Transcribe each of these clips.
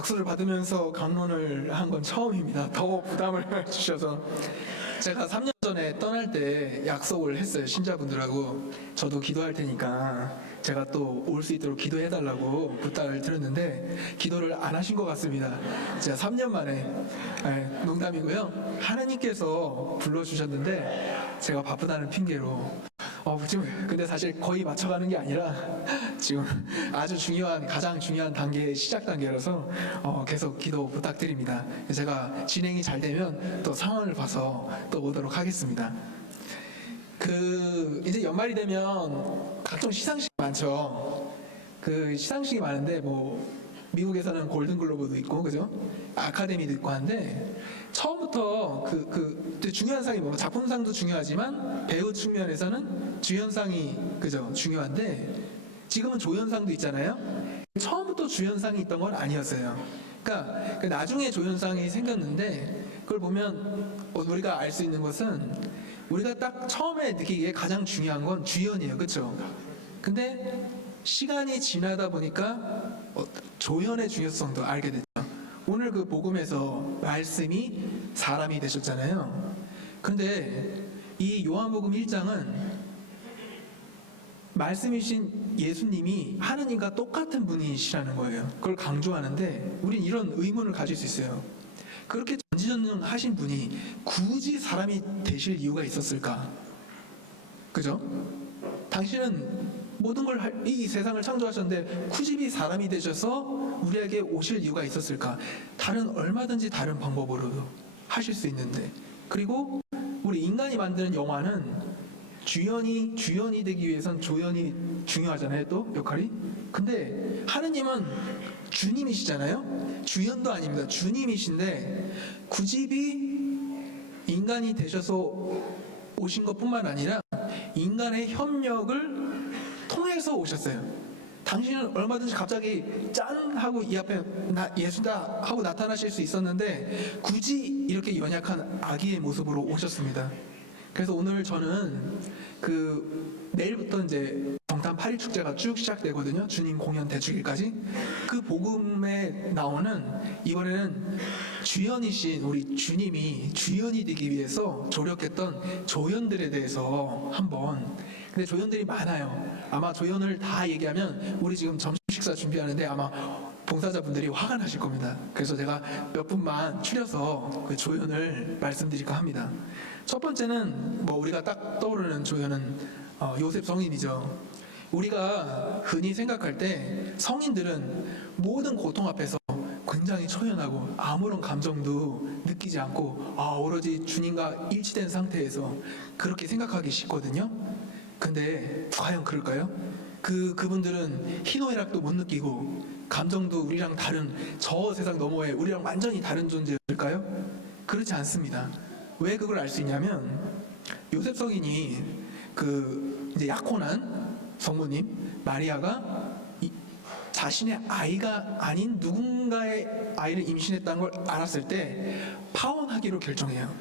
박수를 받으면서 강론을 한 건 처음입니다. 더 부담을 주셔서. 제가 3년 전에 떠날 때 약속을 했어요. 신자분들하고. 저도 기도할 테니까 제가 또 올 수 있도록 기도해달라고 부탁을 드렸는데 기도를 안 하신 것 같습니다. 제가 3년 만에, 농담이고요. 하나님께서 불러주셨는데 제가 바쁘다는 핑계로 지금 근데 사실 거의 맞춰가는 게 아니라 지금 아주 중요한, 가장 중요한 단계, 시작 단계라서 계속 기도 부탁드립니다. 제가 진행이 잘 되면 또 상황을 봐서 또 오도록 하겠습니다. 이제 연말이 되면 각종 시상식이 많죠. 그 시상식이 많은데 미국에서는 골든글로브도 있고, 그죠? 아카데미도 있고 한데, 처음부터 중요한 상이 작품상도 중요하지만 배우 측면에서는 주연상이, 그죠? 중요한데, 지금은 조연상도 있잖아요. 처음부터 주연상이 있던 건 아니었어요. 그러니까 나중에 조연상이 생겼는데, 그걸 보면 우리가 알 수 있는 것은 우리가 딱 처음에 느끼기에 가장 중요한 건 주연이에요. 그렇죠? 근데 시간이 지나다 보니까 조연의 중요성도 알게 됐죠. 오늘 그 복음에서 말씀이 사람이 되셨잖아요. 근데 이 요한복음 1장은 말씀이신 예수님이 하느님과 똑같은 분이시라는 거예요. 그걸 강조하는데 우린 이런 의문을 가질 수 있어요. 그렇게 전지전능하신 분이 굳이 사람이 되실 이유가 있었을까? 그죠? 당신은 모든 걸, 이 세상을 창조하셨는데 굳이 사람이 되셔서 우리에게 오실 이유가 있었을까? 얼마든지 다른 방법으로도 하실 수 있는데. 그리고 우리 인간이 만드는 영화는 주연이 되기 위해선 조연이 중요하잖아요, 또 역할이. 근데 하느님은 주님이시잖아요. 주연도 아닙니다. 주님이신데 굳이 인간이 되셔서 오신 것뿐만 아니라 인간의 협력을 통해서 오셨어요. 당신은 얼마든지 갑자기 짠 하고 이 앞에 예수다 하고 나타나실 수 있었는데 굳이 이렇게 연약한 아기의 모습으로 오셨습니다. 그래서 오늘 저는 내일부터 이제 정탐 8일 축제가 쭉 시작되거든요. 주님 공연 대축일까지. 그 복음에 나오는 이번에는 주연이신 우리 주님이 주연이 되기 위해서 조력했던 조연들에 대해서 근데 조연들이 많아요. 아마 조연을 다 얘기하면 우리 지금 점심 식사 준비하는데 아마 봉사자분들이 화가 나실 겁니다. 그래서 제가 몇 분만 추려서 그 조연을 말씀드릴까 합니다. 첫 번째는 우리가 딱 떠오르는 조연은 요셉 성인이죠. 우리가 흔히 생각할 때 성인들은 모든 고통 앞에서 굉장히 처연하고 아무런 감정도 느끼지 않고 오로지 주님과 일치된 상태에서 그렇게 생각하기 쉽거든요. 근데 과연 그럴까요? 그분들은 희노애락도 못 느끼고 감정도 우리랑 다른 저 세상 너머에 우리랑 완전히 다른 존재일까요? 그렇지 않습니다. 왜 그걸 알 수 있냐면 요셉 성인이 이제 약혼한 성모님 마리아가 자신의 아이가 아닌 누군가의 아이를 임신했다는 걸 알았을 때 파혼하기로 결정해요.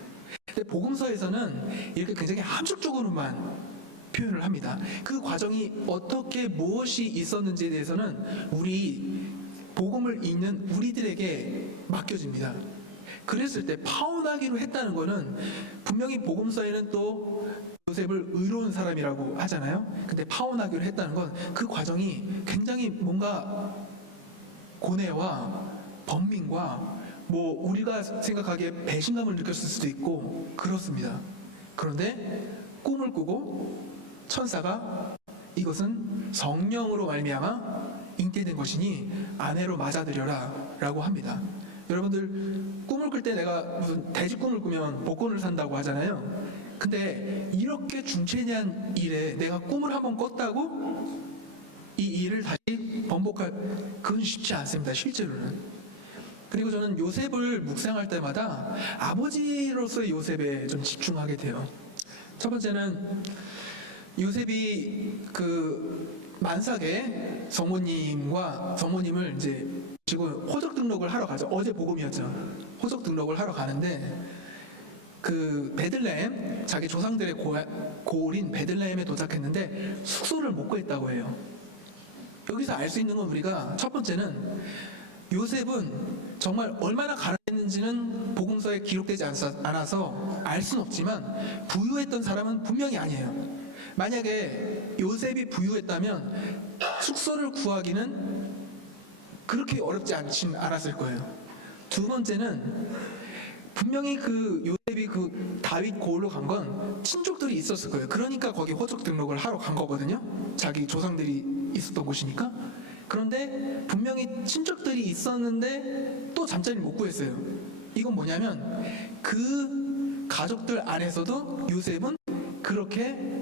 근데 복음서에서는 이렇게 굉장히 함축적으로만 표현을 합니다. 그 과정이 무엇이 있었는지에 대해서는 우리 복음을 읽는 우리들에게 맡겨집니다. 그랬을 때 파혼하기로 했다는 거는 분명히 복음서에는 또 요셉을 의로운 사람이라고 하잖아요. 근데 파혼하기로 했다는 건 그 과정이 굉장히 뭔가 고뇌와 번민과 우리가 생각하기에 배신감을 느꼈을 수도 있고 그렇습니다. 그런데 꿈을 꾸고 천사가 이것은 성령으로 말미암아 잉태된 것이니 아내로 맞아들여라 라고 합니다. 여러분들 꿈을 꿀 때 내가 무슨 돼지 꿈을 꾸면 복권을 산다고 하잖아요. 근데 이렇게 중체대한 일에 내가 꿈을 한번 꿨다고 이 일을 다시 번복할, 그건 쉽지 않습니다. 실제로는. 그리고 저는 요셉을 묵상할 때마다 아버지로서의 요셉에 좀 집중하게 돼요. 첫 번째는 요셉이 만삭에 성모님을 이제 지금 호적 등록을 하러 가죠. 어제 복음이었죠. 호적 등록을 하러 가는데 베들레헴, 자기 조상들의 고을인 베들레헴에 도착했는데 숙소를 못 구했다고 해요. 여기서 알 수 있는 건 우리가 첫 번째는 요셉은 정말 얼마나 가난했는지는 복음서에 기록되지 않아서 알 수는 없지만 부유했던 사람은 분명히 아니에요. 만약에 요셉이 부유했다면 숙소를 구하기는 그렇게 어렵지 않진 않았을 거예요. 두 번째는 분명히 그 요셉이 그 다윗 고을로 간 건 친족들이 있었을 거예요. 그러니까 거기 호적 등록을 하러 간 거거든요. 자기 조상들이 있었던 곳이니까. 그런데 분명히 친척들이 있었는데 또 잠자리를 못 구했어요. 이건 뭐냐면 그 가족들 안에서도 요셉은 그렇게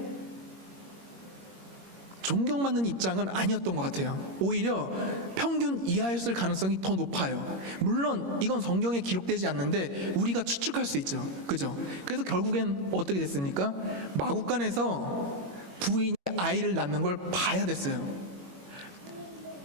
존경받는 입장은 아니었던 것 같아요. 오히려 평균 이하였을 가능성이 더 높아요. 물론 이건 성경에 기록되지 않는데 우리가 추측할 수 있죠. 그죠? 그래서 결국엔 어떻게 됐습니까? 마국간에서 부인이 아이를 낳는 걸 봐야 됐어요.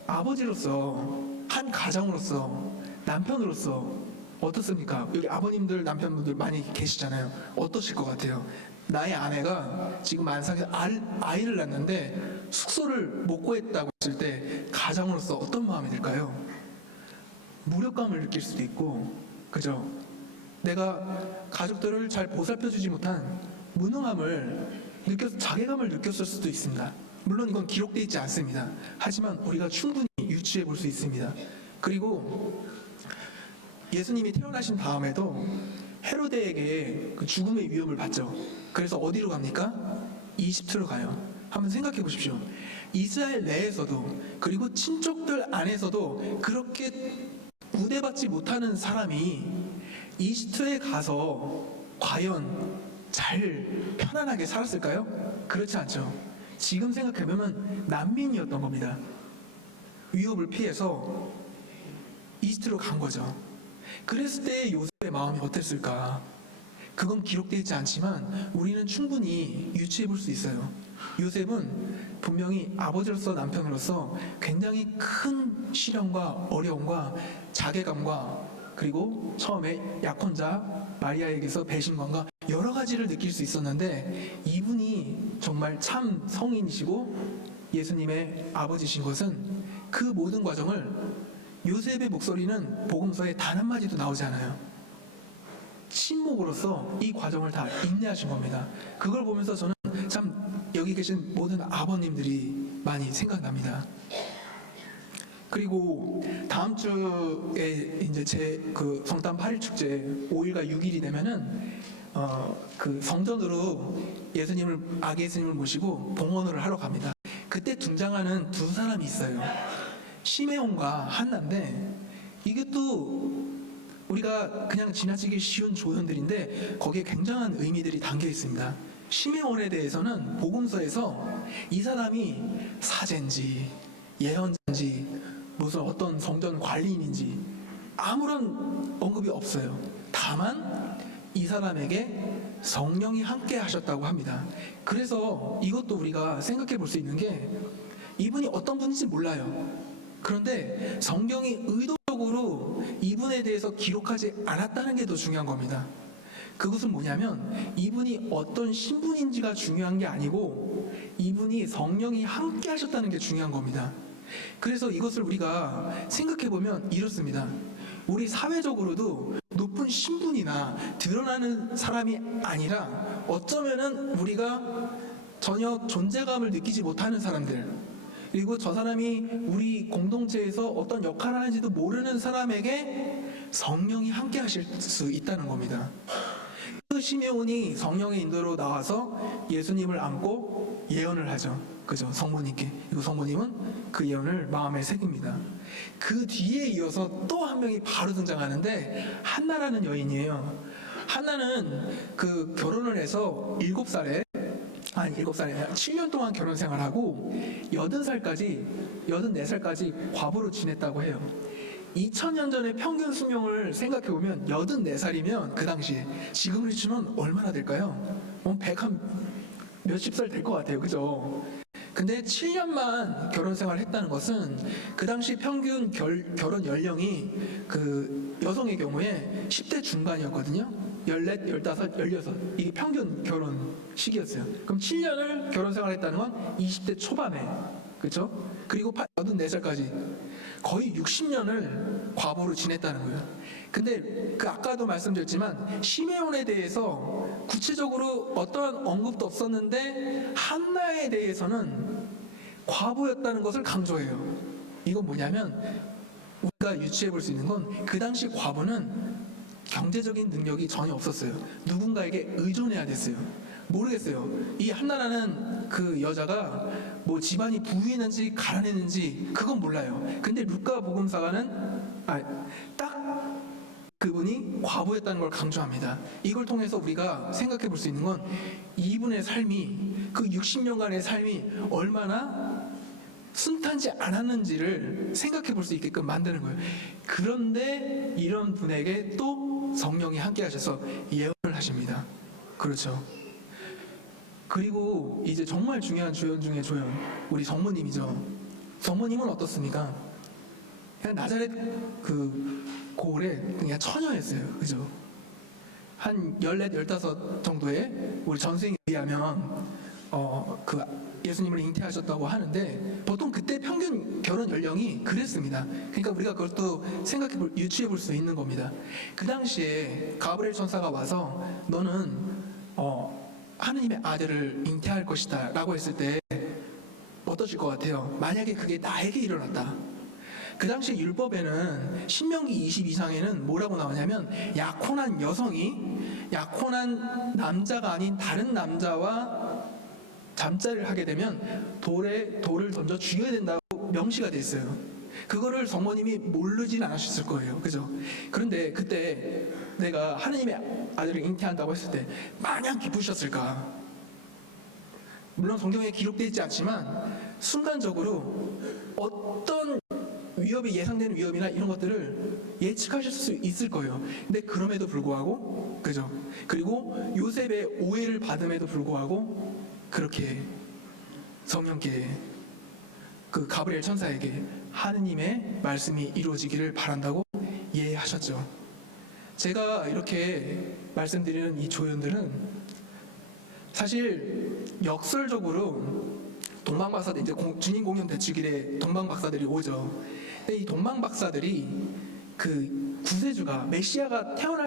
아버지로서, 한 가장으로서, 남편으로서 어떻습니까? 여기 아버님들, 남편분들 많이 계시잖아요. 어떠실 것 같아요? 나의 아내가 지금 만삭에서 아이를 낳는데 숙소를 못 구했다고 했을 때 가장으로서 어떤 마음이 들까요? 무력감을 느낄 수도 있고, 그죠? 내가 가족들을 잘 보살펴주지 못한 무능함을 자괴감을 느꼈을 수도 있습니다. 물론 이건 기록되어 있지 않습니다. 하지만 우리가 충분히 유추해 볼 수 있습니다. 그리고 예수님이 태어나신 다음에도 헤로데에게 그 죽음의 위협을 받죠. 그래서 어디로 갑니까? 이집트로 가요. 한번 생각해 보십시오. 이스라엘 내에서도 그리고 친족들 안에서도 그렇게 우대받지 못하는 사람이 이집트에 가서 과연 잘 편안하게 살았을까요? 그렇지 않죠. 지금 생각해보면 난민이었던 겁니다. 위협을 피해서 이집트로 간 거죠. 그랬을 때 요셉의 마음이 어땠을까? 그건 기록되어 있지 않지만 우리는 충분히 유추해 볼 수 있어요. 요셉은 분명히 아버지로서 남편으로서 굉장히 큰 시련과 어려움과 자괴감과 그리고 처음에 약혼자 마리아에게서 배신감과 여러 가지를 느낄 수 있었는데 이분이 정말 참 성인이시고 예수님의 아버지신 것은 그 모든 과정을 요셉의 목소리는 복음서에 단 한마디도 나오지 않아요. 친목으로서 이 과정을 다 인내하신 겁니다. 그걸 보면서 저는 참 여기 계신 모든 아버님들이 많이 생각납니다. 그리고 다음 주에 이제 제 그 성탄 8일 축제 5일과 6일이 되면은 그 성전으로 아기 예수님을 모시고 봉헌을 하러 갑니다. 그때 등장하는 두 사람이 있어요. 시메온과 한나인데 이게 또 우리가 그냥 지나치기 쉬운 조연들인데 거기에 굉장한 의미들이 담겨 있습니다. 시메온에 대해서는 복음서에서 이 사람이 사제인지 예언자인지 무슨 어떤 성전 관리인인지 아무런 언급이 없어요. 다만 이 사람에게 성령이 함께 하셨다고 합니다. 그래서 이것도 우리가 생각해 볼 수 있는 게 이분이 어떤 분인지 몰라요. 그런데 성경이 의도적으로 이분에 대해서 기록하지 않았다는 게 더 중요한 겁니다. 그것은 뭐냐면 이분이 어떤 신분인지가 중요한 게 아니고 이분이 성령이 함께 하셨다는 게 중요한 겁니다. 그래서 이것을 우리가 생각해 보면 이렇습니다. 우리 사회적으로도 높은 신분이나 드러나는 사람이 아니라 어쩌면은 우리가 전혀 존재감을 느끼지 못하는 사람들, 그리고 저 사람이 우리 공동체에서 어떤 역할을 하는지도 모르는 사람에게 성령이 함께 하실 수 있다는 겁니다. 그 시메온이 성령의 인도로 나와서 예수님을 안고 예언을 하죠. 그죠? 성모님께. 그리고 성모님은 그 예언을 마음에 새깁니다. 그 뒤에 이어서 또 한 명이 바로 등장하는데 한나라는 여인이에요. 한나는 그 결혼을 해서 7살에 7년 동안 결혼 생활하고 84살까지 과부로 지냈다고 해요. 2000년 전의 평균 수명을 생각해 보면 84살이면 그 당시에 지금으로 치면 얼마나 될까요? 100한 몇십 살 될 것 같아요. 그죠? 근데 7년만 결혼 생활을 했다는 것은 그 당시 평균 결혼 연령이 그 여성의 경우에 10대 중반이었거든요. 14, 15, 16 이게 평균 결혼 시기였어요. 그럼 7년을 결혼 생활했다는 건 20대 초반에, 그렇죠? 그리고 84살까지 거의 60년을 과부로 지냈다는 거예요. 근데 그 아까도 말씀드렸지만 시메온에 대해서 구체적으로 어떠한 언급도 없었는데 한나에 대해서는 과부였다는 것을 강조해요. 이건 뭐냐면 우리가 유추해 볼 수 있는 건 그 당시 과부는 경제적인 능력이 전혀 없었어요. 누군가에게 의존해야 됐어요. 모르겠어요. 이 한나라는 그 여자가 뭐 집안이 부유했는지 가난했는지 그건 몰라요. 근데 루카 복음사가는 딱 그분이 과부였다는 걸 강조합니다. 이걸 통해서 우리가 생각해 볼 수 있는 건 이분의 삶이 그 60년간의 삶이 얼마나 순탄치 않았는지를 생각해 볼 수 있게끔 만드는 거예요. 그런데 이런 분에게 또 성령이 함께 하셔서 예언을 하십니다. 그렇죠. 그리고 이제 정말 중요한 조연 중에 조연, 우리 성모님이죠. 성모님은 어떻습니까? 그냥 나자렛 그 고을에 그냥 처녀였어요. 그죠? 한 14, 15 정도의 우리 전생에 의하면 그 예수님을 잉태하셨다고 하는데 보통 그때 평균 결혼 연령이 그랬습니다. 그러니까 우리가 그것도 유추해 볼 수 있는 겁니다. 그 당시에 가브리엘 천사가 와서 너는 하느님의 아들을 잉태할 것이다 라고 했을 때 어떠실 것 같아요? 만약에 그게 나에게 일어났다. 그 당시 율법에는 신명기 22장에는 뭐라고 나오냐면 약혼한 여성이 약혼한 남자가 아닌 다른 남자와 잠자리를 하게 되면 돌을 던져 죽여야 된다고 명시가 돼 있어요. 그거를 성모님이 모르진 않으셨을 거예요. 그죠? 그런데 그때 내가 하느님의 아들을 잉태한다고 했을 때 마냥 기쁘셨을까? 물론 성경에 기록되어 있지 않지만 순간적으로 어떤 위협이 예상되는 위협이나 이런 것들을 예측하실 수 있을 거예요. 근데 그럼에도 불구하고 그죠? 그리고 요셉의 오해를 받음에도 불구하고 그렇게 성령께 그 가브리엘 천사에게 하느님의 말씀이 이루어지기를 바란다고 예하셨죠. 제가 이렇게 말씀드리는 이 조연들은 사실 역설적으로 동방박사들 이제 주님 공연 대축일에 동방박사들이 오죠. 근데 이 동방박사들이 그 구세주가 메시아가 태어날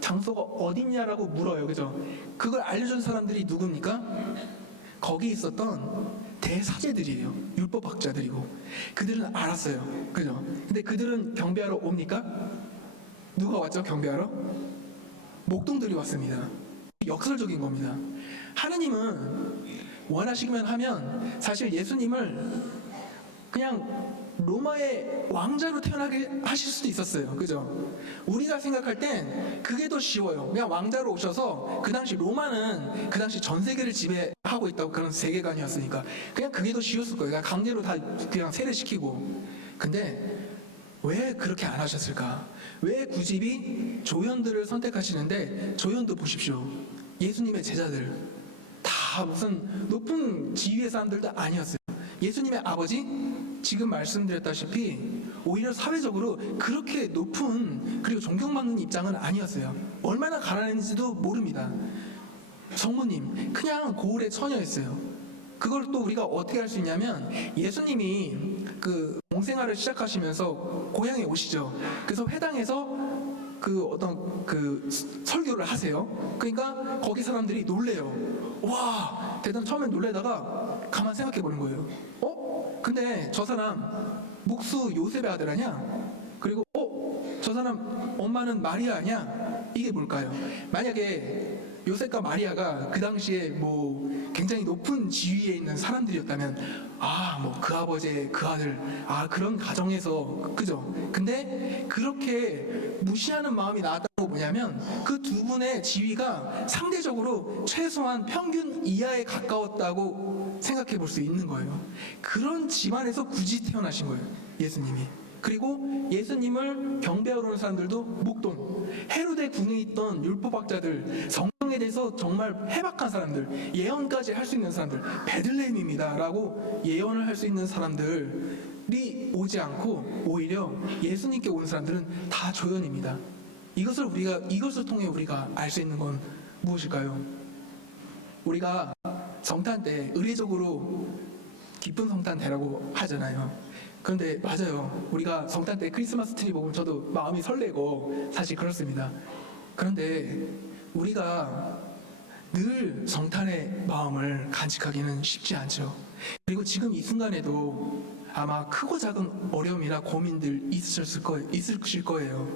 장소가 어딨냐라고 물어요. 그죠? 그걸 알려준 사람들이 누굽니까? 거기 있었던 대사제들이에요. 율법학자들이고 그들은 알았어요. 그죠? 근데 그들은 경배하러 옵니까? 누가 왔죠? 경배하러? 목동들이 왔습니다. 역설적인 겁니다. 하느님은 원하시기만 하면 사실 예수님을 그냥 로마의 왕자로 태어나게 하실 수도 있었어요. 그죠? 우리가 생각할 땐 그게 더 쉬워요. 그냥 왕자로 오셔서 그 당시 로마는 그 당시 전 세계를 지배하고 있다고 그런 세계관이었으니까 그냥 그게 더 쉬웠을 거예요. 그냥 강제로 다 그냥 세례시키고. 근데 왜 그렇게 안 하셨을까? 왜 굳이 조연들을 선택하시는데 조연도 보십시오. 예수님의 제자들 다 무슨 높은 지위의 사람들도 아니었어요. 예수님의 아버지 지금 말씀드렸다시피 오히려 사회적으로 그렇게 높은 그리고 존경받는 입장은 아니었어요. 얼마나 가난했는지도 모릅니다. 성모님 그냥 고을의 처녀였어요. 그걸 또 우리가 어떻게 할 수 있냐면 예수님이 그 공생활을 시작하시면서 고향에 오시죠. 그래서 회당에서 그 어떤 그 설교를 하세요. 그러니까 거기 사람들이 놀래요. 와, 대단 처음엔 놀래다가 가만 생각해 보는 거예요. 근데 저 사람 목수 요셉의 아들 아니야? 그리고 저 사람 엄마는 마리아 아니야? 이게 뭘까요? 만약에 요셉과 마리아가 그 당시에 뭐 굉장히 높은 지위에 있는 사람들이었다면 뭐 그 아버지의 그 아들 그런 가정에서 그죠? 근데 그렇게 무시하는 마음이 나왔다고 뭐냐면 그 두 분의 지위가 상대적으로 최소한 평균 이하에 가까웠다고 생각해 볼 수 있는 거예요. 그런 집안에서 굳이 태어나신 거예요, 예수님이. 그리고 예수님을 경배하러 오는 사람들도 목동, 헤로데 궁에 있던 율법학자들, 성경에 대해서 정말 해박한 사람들, 예언까지 할 수 있는 사람들, 베들레헴입니다 라고 예언을 할 수 있는 사람들이 오지 않고 오히려 예수님께 온 사람들은 다 조연입니다. 이것을 통해 우리가 알 수 있는 건 무엇일까요? 우리가 성탄 때 의례적으로 기쁜 성탄 되라고 하잖아요. 그런데 맞아요. 우리가 성탄 때 크리스마스 트리 보면 저도 마음이 설레고 사실 그렇습니다. 그런데 우리가 늘 성탄의 마음을 간직하기는 쉽지 않죠. 그리고 지금 이 순간에도 아마 크고 작은 어려움이나 고민들 있으실 거예요.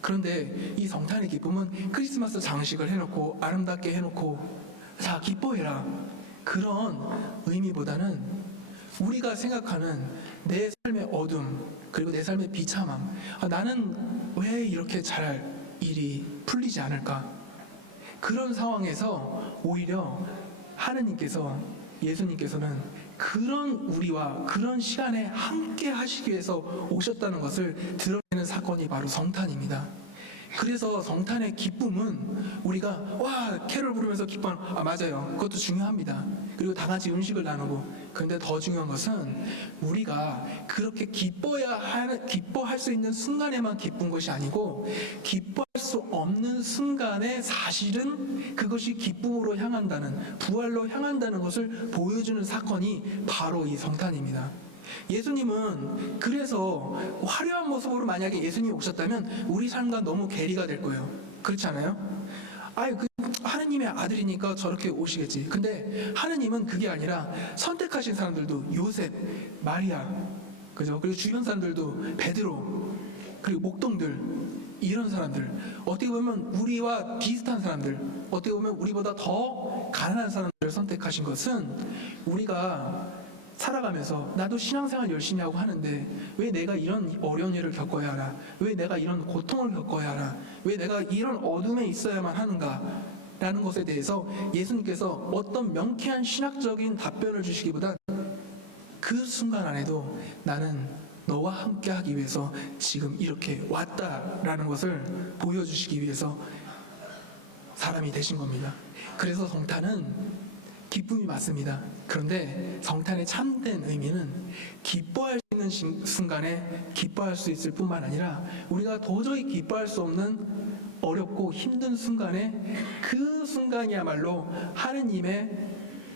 그런데 이 성탄의 기쁨은 크리스마스 장식을 해놓고 아름답게 해놓고 자 기뻐해라 그런 의미보다는 우리가 생각하는 내 삶의 어둠 그리고 내 삶의 비참함, 나는 왜 이렇게 잘 일이 풀리지 않을까, 그런 상황에서 오히려 하느님께서, 예수님께서는 그런 우리와 그런 시간에 함께 하시기 위해서 오셨다는 것을 드러내는 사건이 바로 성탄입니다. 그래서 성탄의 기쁨은 우리가 와 캐롤 부르면서 기뻐하는, 맞아요, 그것도 중요합니다. 그리고 다 같이 음식을 나누고, 그런데 더 중요한 것은 우리가 그렇게 기뻐할 수 있는 순간에만 기쁜 것이 아니고 기뻐할 수 없는 순간에 사실은 그것이 기쁨으로 향한다는, 부활로 향한다는 것을 보여주는 사건이 바로 이 성탄입니다. 예수님은 그래서 화려한 모습으로 만약에 예수님이 오셨다면 우리 삶과 너무 괴리가 될 거예요. 그렇지 않아요? 하느님의 아들이니까 저렇게 오시겠지. 근데 하느님은 그게 아니라 선택하신 사람들도 요셉, 마리아, 그죠? 그리고 주변 사람들도 베드로, 그리고 목동들, 이런 사람들, 어떻게 보면 우리와 비슷한 사람들, 어떻게 보면 우리보다 더 가난한 사람들을 선택하신 것은 우리가 살아가면서 나도 신앙생활 열심히 하고 하는데 왜 내가 이런 어려운 일을 겪어야 하나, 왜 내가 이런 고통을 겪어야 하나, 왜 내가 이런 어둠에 있어야만 하는가 라는 것에 대해서 예수님께서 어떤 명쾌한 신학적인 답변을 주시기보다 그 순간 안에도 나는 너와 함께 하기 위해서 지금 이렇게 왔다라는 것을 보여주시기 위해서 사람이 되신 겁니다. 그래서 성탄은 기쁨이 맞습니다. 그런데 성탄의 참된 의미는 기뻐할 수 있는 순간에 기뻐할 수 있을 뿐만 아니라 우리가 도저히 기뻐할 수 없는 어렵고 힘든 순간에 그 순간이야말로 하느님의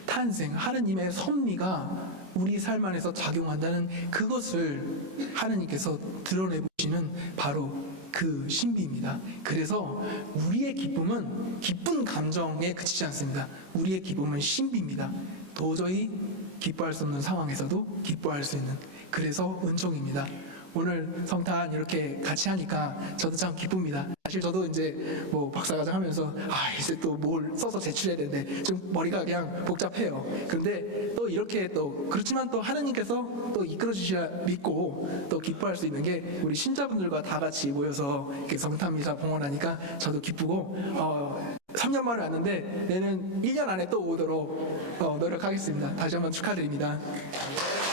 탄생, 하느님의 섭리가 우리 삶 안에서 작용한다는 그것을 하느님께서 드러내보시는 바로 그 신비입니다. 그래서 우리의 기쁨은 기쁜 감정에 그치지 않습니다. 우리의 기쁨은 신비입니다. 도저히 기뻐할 수 없는 상황에서도 기뻐할 수 있는, 그래서 은총입니다. 오늘 성탄 이렇게 같이 하니까 저도 참 기쁩니다. 사실 저도 이제 뭐 박사과정 하면서 이제 또 뭘 써서 제출해야 되는데 좀 머리가 그냥 복잡해요. 그런데 또 이렇게 또 그렇지만 또 하느님께서 또 이끌어 주셔야 믿고 또 기뻐할 수 있는 게 우리 신자분들과 다 같이 모여서 이렇게 성탄 미사 봉헌하니까 저도 기쁘고 3년 만에 왔는데 내년 1년 안에 또 오도록 노력하겠습니다. 다시 한번 축하드립니다.